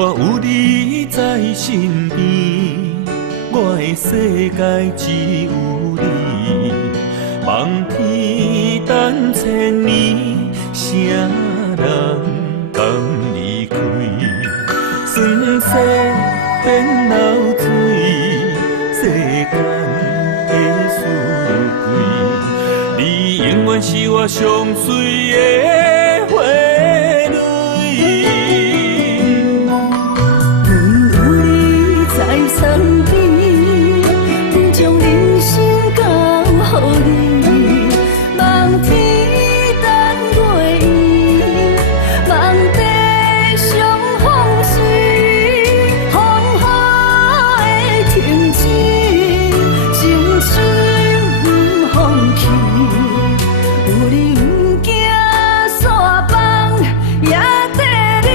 我有你在身边，我的世界只有你。望天等千年，啥人甘离开？酸涩变流水，世间的富贵，你永远是我上水的花蕊。身边，不将人生交予你，望天等月圆，望地上风水，风雨的停止，情深不放弃，有你不惊山崩也地理。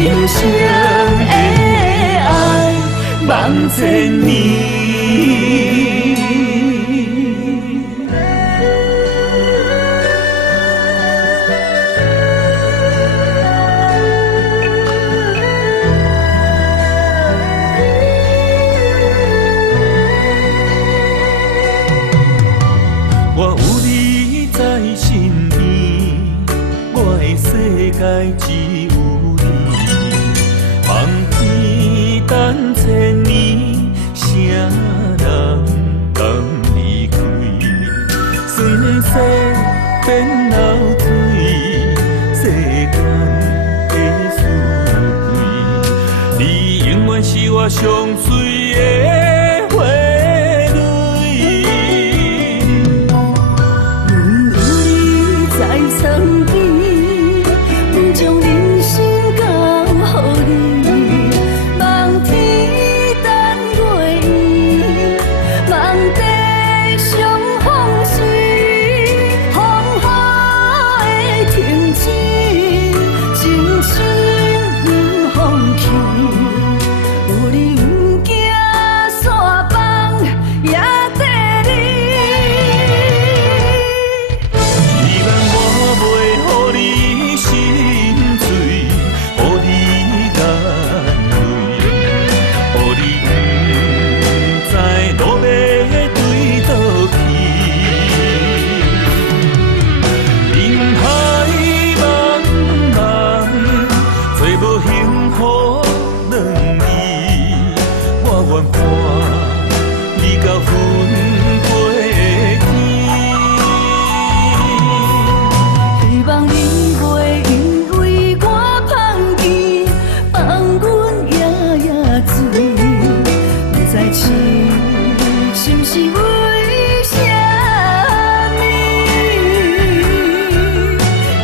人生的爱望千年。我有你在身边，我的世界只有你。望天等千年，啥人甘离开？酸涩变流水，世间的富贵，你永远是我上水的花蕊。在身边，不将人生交予你，望天等月圆，望地上风水，风雨的停止，情深不放弃，有你不惊山崩也地理。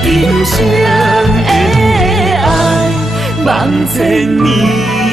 人生的爱望千年。